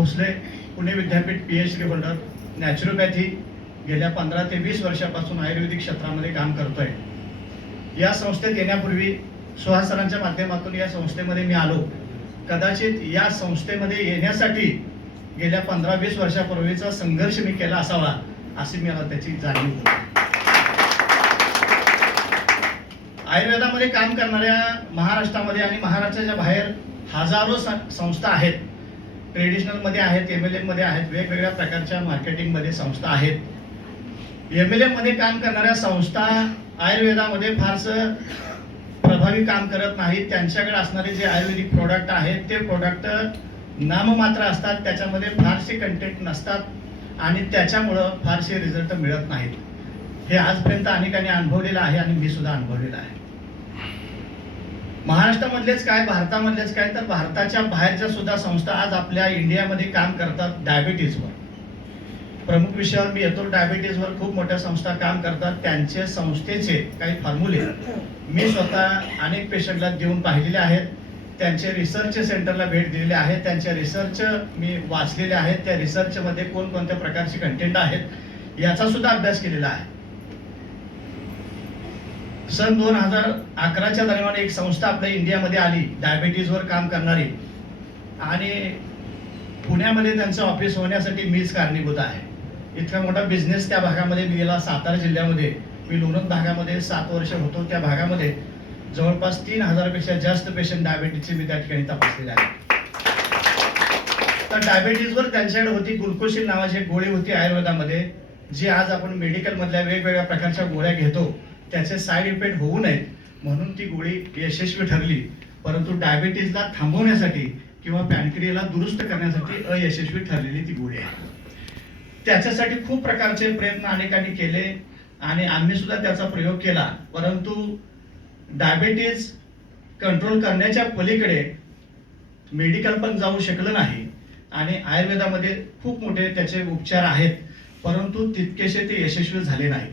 भोसले पुणे विद्यापीठ P H D holder naturopathy गेल्या पंधरा ते वीस वर्षापासून आयुर्वेदिक क्षेत्रामध्ये काम करतोय. या संस्थेत येण्यापूर्वी सुहास सरांच्या माध्यमातून या संस्थेमध्ये मी आलो. कदाचित या संस्थेमध्ये येण्यासाठी गेल्या पंधरा वीस वर्षापूर्वीचा संघर्ष मी केला असावा अशी मला त्याची जाणीव होती आयुर्वेदामध्ये काम करणाऱ्या महाराष्ट्रामध्ये आणि महाराष्ट्राच्या बाहेर हजारो संस्था आहेत. ट्रेडिशनलमध्ये आहेत एम एल एमध्ये आहेत वेगवेगळ्या प्रकारच्या मार्केटिंगमध्ये संस्था आहेत. एम एल एमध्ये काम करणाऱ्या संस्था आयुर्वेदामध्ये फारसं प्रभावी काम करत नाहीत. त्यांच्याकडे असणारे जे आयुर्वेदिक प्रोडक्ट आहेत ते प्रोडक्ट नाममात्र असतात. त्याच्यामध्ये फारसे कंटेंट नसतात आणि त्याच्यामुळं फारसे रिझल्ट मिळत नाहीत. हे आजपर्यंत अनेकांनी अनुभवलेलं आहे आणि मी सुद्धा अनुभवलेलं आहे. महाराष्ट्रामधलेच काय भारतामधलेच काय तर भारताच्या बाहेरच्या सुद्धा संस्था आज आपल्या इंडियामध्ये काम करतात डायबिटीजवर. प्रमुख विषयावर मी येतो डायबिटीजवर खूप मोठ्या संस्था काम करतात. त्यांचे संस्थेचे काही फॉर्म्युले मी स्वतः अनेक पेशंटला देऊन पाहिलेले आहेत. त्यांचे रिसर्च सेंटरला भेट दिलेले आहेत त्यांचे रिसर्च मी वाचलेले आहेत. त्या रिसर्चमध्ये कोणकोणत्या प्रकारचे कंटेंट आहेत याचा सुद्धा अभ्यास केलेला आहे. सन दोन हजार अकराच्या दरम्यान एक संस्था आपल्या इंडियामध्ये आली डायबिटीजवर काम करणारी. आणि पुण्यामध्ये त्यांचं ऑफिस होण्यासाठी मीच कारणीभूत आहे. इतका मोठा बिझनेस त्या भागामध्ये मी गेला सातारा जिल्ह्यामध्ये. मी लोणंद भागामध्ये सात वर्ष होतो त्या भागामध्ये. जवळपास तीन हजारपेक्षा जास्त पेशंट डायबिटीजचे मी त्या ठिकाणी तपासलेले आहेत. तर डायबिटीजवर त्यांच्याकडे होती ग्लुकोशील नावाची एक गोळी होती आयुर्वेदामध्ये जी आज आपण मेडिकलमधल्या वेगवेगळ्या प्रकारच्या गोळ्या घेतो. त्याचे साईड इफेक्ट होऊ नयेत म्हणून ती गोळी यशस्वी ठरली. परंतु डायबिटीजला थांबवण्यासाठी किंवा पॅनक्रियाला दुरुस्त करण्यासाठी अयशस्वी ठरलेली ती गोळी आहे. त्याच्यासाठी खूप प्रकारचे प्रयत्न अनेकांनी केले आणि आम्ही सुद्धा त्याचा प्रयोग केला. परंतु डायबेटीज कंट्रोल करण्याच्या पलीकडे मेडिकल पण जाऊ शकलं नाही आणि आयुर्वेदामध्ये खूप मोठे त्याचे उपचार आहेत. परंतु तितकेसे ते यशस्वी झाले नाहीत.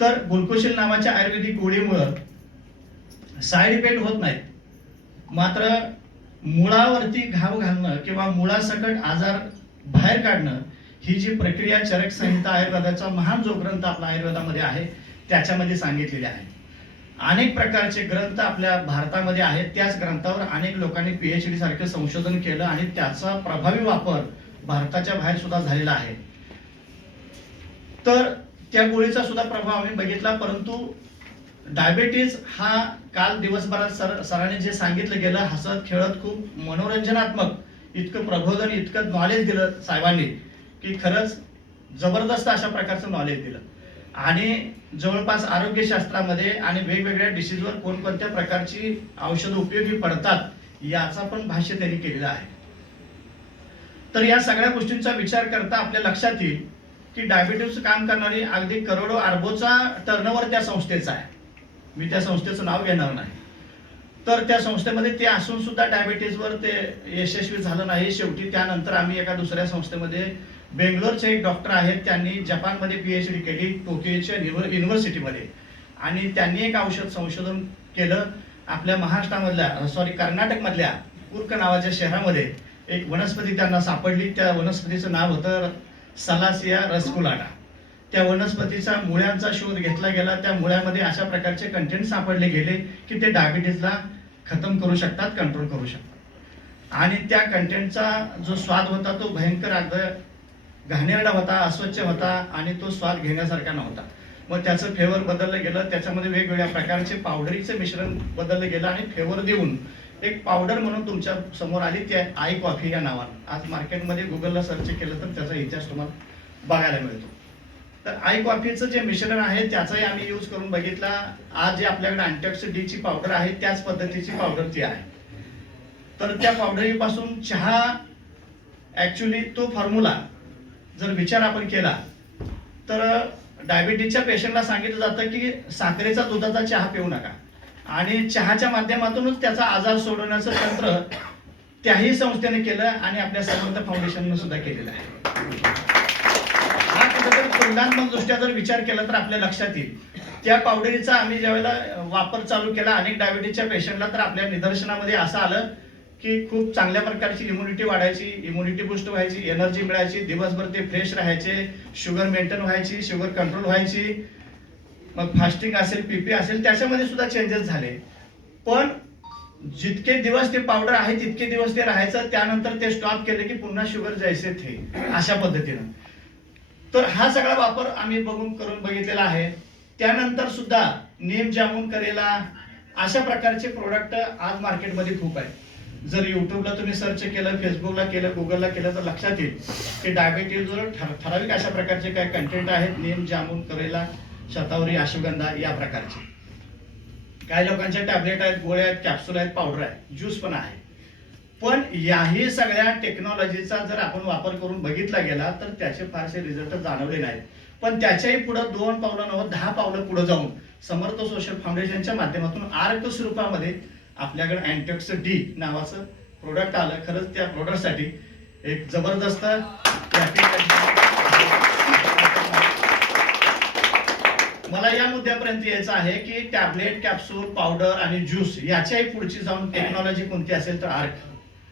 तर ग्लुकोशील नावाच्या आयुर्वेदिक गोळीमुळं साईड इफेक्ट होत नाहीत. मात्र मुळावरती घाव घालणं किंवा मुळासकट आजार बाहेर काढणं ही जी प्रक्रिया चरक संहिता आयुर्वेदाचा महान जो ग्रंथ आपला आयुर्वेदामध्ये आहे त्याच्यामध्ये सांगितलेले आहे. अनेक प्रकारचे ग्रंथ आपल्या भारतामध्ये आहेत. त्याच ग्रंथावर अनेक लोकांनी पीएचडी सारखं संशोधन केलं आणि त्याचा प्रभावी वापर भारताच्या बाहेर सुद्धा झालेला आहे. तर त्या गोळीचा सुद्धा प्रभाव आम्ही बघितला परंतु डायबेटीज हा काल दिवसभरात सर सरांनी जे सांगितलं गेलं हसत खेळत खूप मनोरंजनात्मक इतकं प्रबोधन इतकं नॉलेज दिलं साहेबांनी की खरंच जबरदस्त अशा प्रकारचं नॉलेज दिलं. आणि जवळपास आरोग्यशास्त्रामध्ये आणि वेगवेगळ्या डिसीजवर कोणकोणत्या प्रकारची औषधं उपयोगी पडतात याचा पण भाष्य त्यांनी केलेलं आहे. तर या सगळ्या गोष्टींचा विचार करता आपल्या लक्षात येईल की डायबिटीजचं काम करणारी अगदी करोडो अर्बोचा टर्नओव्हर त्या संस्थेचा आहे. मी त्या संस्थेचं नाव घेणार नाही. तर त्या संस्थेमध्ये ते असून सुद्धा डायबिटीजवर ते यशस्वी झालं नाही. शेवटी त्यानंतर आम्ही एका दुसऱ्या संस्थेमध्ये बेंगलोरचे एक डॉक्टर आहेत. त्यांनी जपानमध्ये पी एच डी केली टोकियोच्या युनिव्हर- युनिव्हर्सिटीमध्ये आणि त्यांनी एक औषध संशोधन केलं. आपल्या महाराष्ट्रामधल्या सॉरी कर्नाटकमधल्या कुर्क नावाच्या शहरामध्ये एक वनस्पती त्यांना सापडली. त्या वनस्पतीचं नाव होतं सलासिया रसकुलाडा. त्या वनस्पतीचा मुळ्यांचा शोध घेतला गेला. त्या मुळ्यामध्ये अशा प्रकारचे कंटेंट सापडले गेले की ते डायबिटीजला खतम करू शकतात कंट्रोल करू शकतात. आणि त्या कंटेंटचा जो स्वाद होता तो भयंकर अगदी घाणेरडा होता अस्वच्छ होता आणि तो स्वाद घेण्यासारखा नव्हता. मग त्याचं फ्लेवर बदललं गेलं. त्याच्यामध्ये वेगवेगळ्या प्रकारचे पावडरीचं मिश्रण बदललं गेलं आणि फ्लेवर देऊन एक पावडर म्हणून तुमच्यासमोर आली ती आय कॉफी या नावानं. आज मार्केटमध्ये गुगलला सर्च केलं तर त्याचा इतिहास तुम्हाला बघायला मिळतो. तर आय कॉफीचं जे मिश्रण आहे त्याचाही आम्ही यूज करून बघितला. आज जे आपल्याकडे अँटॅक्स डीची पावडर आहे त्याच पद्धतीची पावडर ती आहे. तर त्या पावडरीपासून चहा ॲक्च्युली तो फॉर्म्युला जर विचार आपण केला तर डायबिटीजच्या पेशंटला सांगितलं जातं की साखरेचा दुधाचा चहा पिऊ नका. आणि चहाच्या माध्यमातूनच त्याचा आजार सोडवण्याचं तंत्र त्याही संस्थेने केलं आणि आपल्या समर्थ फाउंडेशनने सुद्धा केलेलं आहे. हा कुठेतरी तुलनात्मक दृष्ट्या जर विचार केला तर आपल्या लक्षात येईल. त्या पावडरीचा आम्ही ज्यावेळेला वापर चालू केला अनेक डायबिटीजच्या पेशंटला तर आपल्या निदर्शनामध्ये असं आलं की खूप चांगल्या प्रकारची इम्युनिटी वाढायची इम्युनिटी बुस्ट व्हायची एनर्जी मिळायची दिवसभर ते फ्रेश राहायचे शुगर मेंटेन व्हायची शुगर कंट्रोल व्हायची. मग फास्टिंग असेल पीपी असेल त्याच्यामध्ये सुद्धा चेंजेस झाले. पण जितके दिवस ते पावडर आहे तितके दिवस ते राहायचं त्यानंतर ते स्टॉप केले की पुन्हा शुगर जायचे थे अशा पद्धतीनं. तर हा सगळा वापर आम्ही बघून करून बघितलेला आहे. त्यानंतर सुद्धा नेम जामून करेला अशा प्रकारचे प्रोडक्ट आज मार्केटमध्ये खूप आहे जर युट्यूबला तुम्ही सर्च केलं फेसबुकला केलं गुगलला केलं तर लक्षात येईल की डायबेटीजवर ठराविक अशा प्रकारचे काय कंटेंट आहेत. नेम जामून करेला शतावरी अश्वगंधा या प्रकारचे. काही लोकांच्या टॅबलेट आहेत गोळ्या आहेत कॅप्सूल आहेत पावडर आहे ज्यूस पण आहे. पण याही सगळ्या टेक्नॉलॉजीचा जर आपण वापर करून बघितला गेला तर त्याचे फारसे रिझल्ट जाणवले नाहीत. पण त्याच्याही पुढे दोन पावलं नव्हत दहा पावलं पुढे जाऊन समर्थ सोशल फाउंडेशनच्या माध्यमातून आर्क स्वरूपामध्ये आपल्याकडे अँटेक्स डी नावाचं प्रोडक्ट आलं. खरंच त्या प्रोडक्टसाठी एक जबरदस्त मला या मुद्द्यापर्यंत यायचं आहे की टॅबलेट कॅप्सूल पावडर आणि ज्यूस याच्याही पुढची जाऊन टेक्नॉलॉजी कोणती असेल तर आर्क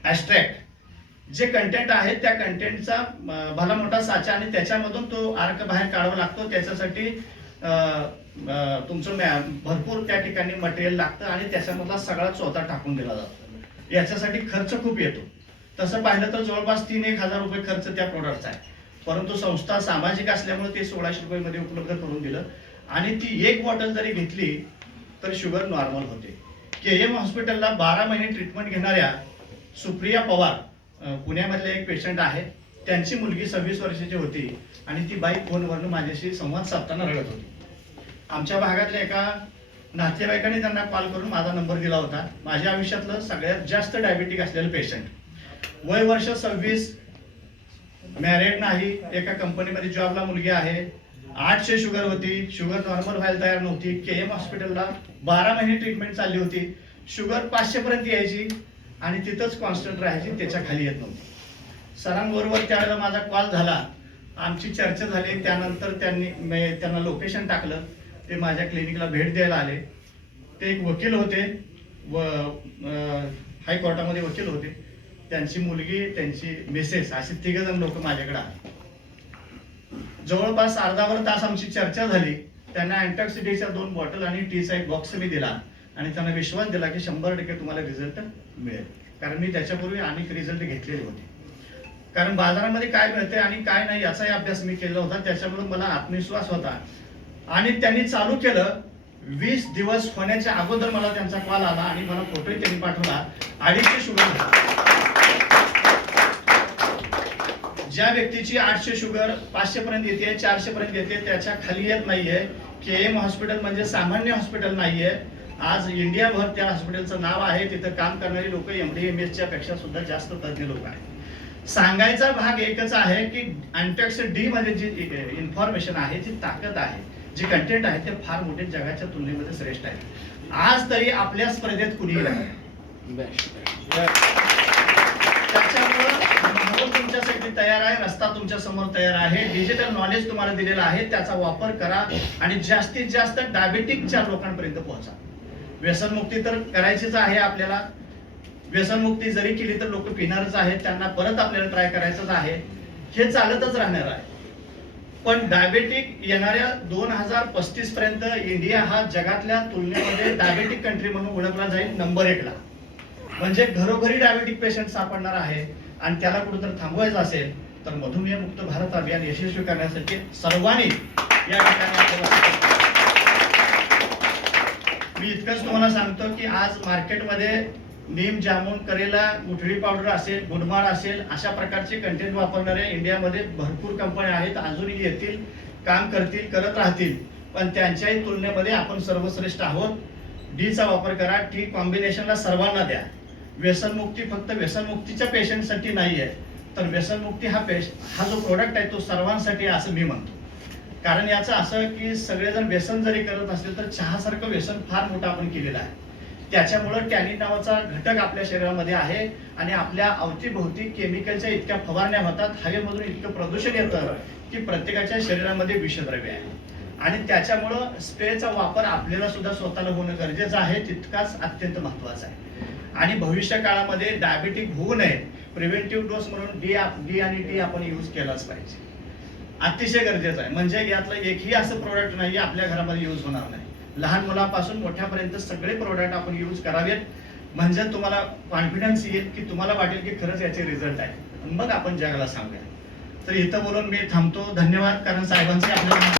ॲस्ट्रॅक्ट जे कंटेंट आहे त्या कंटेंटचा भला मोठा साचा आणि त्याच्यामधून तो आर्क बाहेर काढावा लागतो. त्याच्यासाठी तुमचं मॅ- भरपूर त्या ठिकाणी मटेरियल लागतं आणि त्याच्यामधला सगळा चौथा टाकून दिला जातो. याच्यासाठी खर्च खूप येतो. तसं पाहिलं तर जवळपास तीन एक हजार रुपये खर्च त्या प्रोडक्टचा आहे. परंतु संस्था सामाजिक असल्यामुळे ते सोळाशे रुपये मध्ये उपलब्ध करून दिलं. आणि ती एक बॉटल जरी घेतली तर शुगर नॉर्मल होते. के एम हॉस्पिटलला बारा महिने ट्रीटमेंट घेणाऱ्या सुप्रिया पवार पुण्यामधले एक पेशंट आहे. त्यांची मुलगी सव्वीस वर्षाची होती आणि ती बाई फोनवरून माझ्याशी संवाद साधताना रडत होती. आमच्या भागातल्या एका नातेवाईकाने त्यांना कॉल करून माझा नंबर दिला होता. माझ्या आयुष्यातलं सगळ्यात जास्त डायबिटिक असलेलं पेशंट वय वर्ष सव्वीस मॅरिड नाही एका कंपनीमध्ये जॉबला मुलगी आहे. आठशे शुगर होती. शुगर नॉर्मल व्हायला तयार नव्हती. के एम हॉस्पिटलला बारा महिने ट्रीटमेंट चालली होती. शुगर पाचशे पर्यंत यायची आणि तिथंच कॉन्स्टंट राहायची त्याच्याखाली येत नव्हती. सरांबरोबर त्यावेळेला माझा कॉल झाला. आमची चर्चा झाली. त्यानंतर त्यांनी त्यांना लोकेशन टाकलं. ते माझ्या क्लिनिकला भेट द्यायला आले. ते एक वकील होते. व हायकोर्टामध्ये वकील होते. त्यांची मुलगी त्यांची मिसेस असे तिघजण लोक माझ्याकडे आले. जवळपास अर्धावर तास आमची चर्चा झाली. त्यांना अँटॉक्सिटीच्या दोन बॉटल आणि टीचा एक बॉक्स मी दिला. आणि त्यांना विश्वास दिला की शंभर टक्के तुम्हाला रिझल्ट मिळेल. कारण मी त्याच्यापूर्वी अनेक रिझल्ट घेतलेले होते. कारण बाजारामध्ये काय मिळते आणि काय नाही याचाही अभ्यास मी केला होता. त्याच्यामुळे मला आत्मविश्वास होता. आणि त्यांनी चालू केलं. वीस दिवस होण्याच्या अगोदर मला त्यांचा कॉल आला आणि मला फोटोही त्यांनी पाठवला. अडीचशे शुगर झाला ज्या व्यक्तीची आठशे शुगर पाचशे पर्यंत येते चारशे पर्यंत येते त्याच्याखाली येत नाहीये. के एम हॉस्पिटल म्हणजे सामान्य हॉस्पिटल नाहीये. आज इंडियाभर त्या हॉस्पिटलचं नाव आहे. तिथं काम करणारी लोक एम डी एम एसच्या पेक्षा सुद्धा जास्त तज्ञ लोक आहेत. सांगायचा भाग एकच आहे की अँटॅक्स डी मध्ये जी इन्फॉर्मेशन आहे जी ताकद आहे जे कंटेंट आहे ते फार मोठे जगाच्या तुलनेमध्ये श्रेष्ठ आहे. आज तरी आपल्या स्पर्धेत कुणी नाही. त्याच्यामुळं म्हणून तुमच्यासाठी तयार आहे रस्ता तुमच्यासमोर तयार आहे डिजिटल नॉलेज तुम्हाला दिलेलं आहे त्याचा वापर करा आणि जास्तीत जास्त डायबेटिकच्या लोकांपर्यंत पोहोचा. व्यसनमुक्ती तर करायचीच आहे आपल्याला. व्यसनमुक्ती जरी केली तर लोक पिणारच आहेत त्यांना परत आपल्याला ट्राय करायचंच आहे. हे चालतच राहणार आहे. पण डायबेटिक येणाऱ्या दोन हजार पस्तीस पर्यंत इंडिया हा जगातल्या तुलनेमध्ये डायबेटिक कंट्री म्हणून ओळखला जाईल नंबर एकला म्हणजे घरोघरी डायबेटिक पेशंट सापडणार आहे. आणि त्याला कुठेतरी थांबवायचं असेल तर मधुमेह मुक्त भारत अभियान यशस्वी करण्यासाठी सर्वांनी या ठिकाणी मी इतकंच तुम्हाला सांगतो की आज मार्केटमध्ये नीम जामून करेला गुठळी पावडर असेल गुडमाळ असेल अशा प्रकारचे कंटेंट वापरणाऱ्या इंडियामध्ये भरपूर कंपन्या आहेत. अजूनही येतील काम करतील करत राहतील. पण त्यांच्याही तुलनेमध्ये आपण सर्वश्रेष्ठ आहोत. डीचा वापर करा. टी कॉम्बिनेशनला सर्वांना द्या. व्यसनमुक्ती फक्त व्यसनमुक्तीच्या पेशंटसाठी नाही आहे तर व्यसनमुक्ती हा पेश हा जो प्रोडक्ट आहे तो सर्वांसाठी असं मी म्हणतो. कारण याचं असं की सगळेजण व्यसन जरी करत असले तर चहासारखं व्यसन फार मोठं आपण केलेलं आहे. त्याच्यामुळं टॅनिन नावाचा घटक आपल्या शरीरामध्ये आहे आणि आपल्या अवतीभोवती केमिकलच्या इतक्या फवारण्या होतात हवेमधून इतकं प्रदूषण येतं की प्रत्येकाच्या शरीरामध्ये विषद्रव्य आहे. आणि त्याच्यामुळं स्प्रेचा वापर आपल्याला सुद्धा स्वतःला होणं गरजेचं आहे तितकाच अत्यंत महत्त्वाचा आहे. आणि भविष्य काळामध्ये डायबेटिक होऊ नये. प्रिव्हेंटिव्ह डोस म्हणून डी डी आणि डी आपण यूज केलाच पाहिजे. अतिशय गरजेचं आहे. म्हणजे यातलं एकही असं प्रोडक्ट नाही आपल्या घरामध्ये यूज होणार नाही. लहान मुलापासून मोठ्यापर्यंत सगळे प्रोडक्ट आपण यूज करावेत. म्हणजे तुम्हाला कॉन्फिडन्स येईल की तुम्हाला वाटेल की खरंच याचे रिझल्ट आहे मग आपण जगाला सांगूया. तर इथं बोलून मी थांबतो. धन्यवाद. कारण साहेबांचे आपल्याला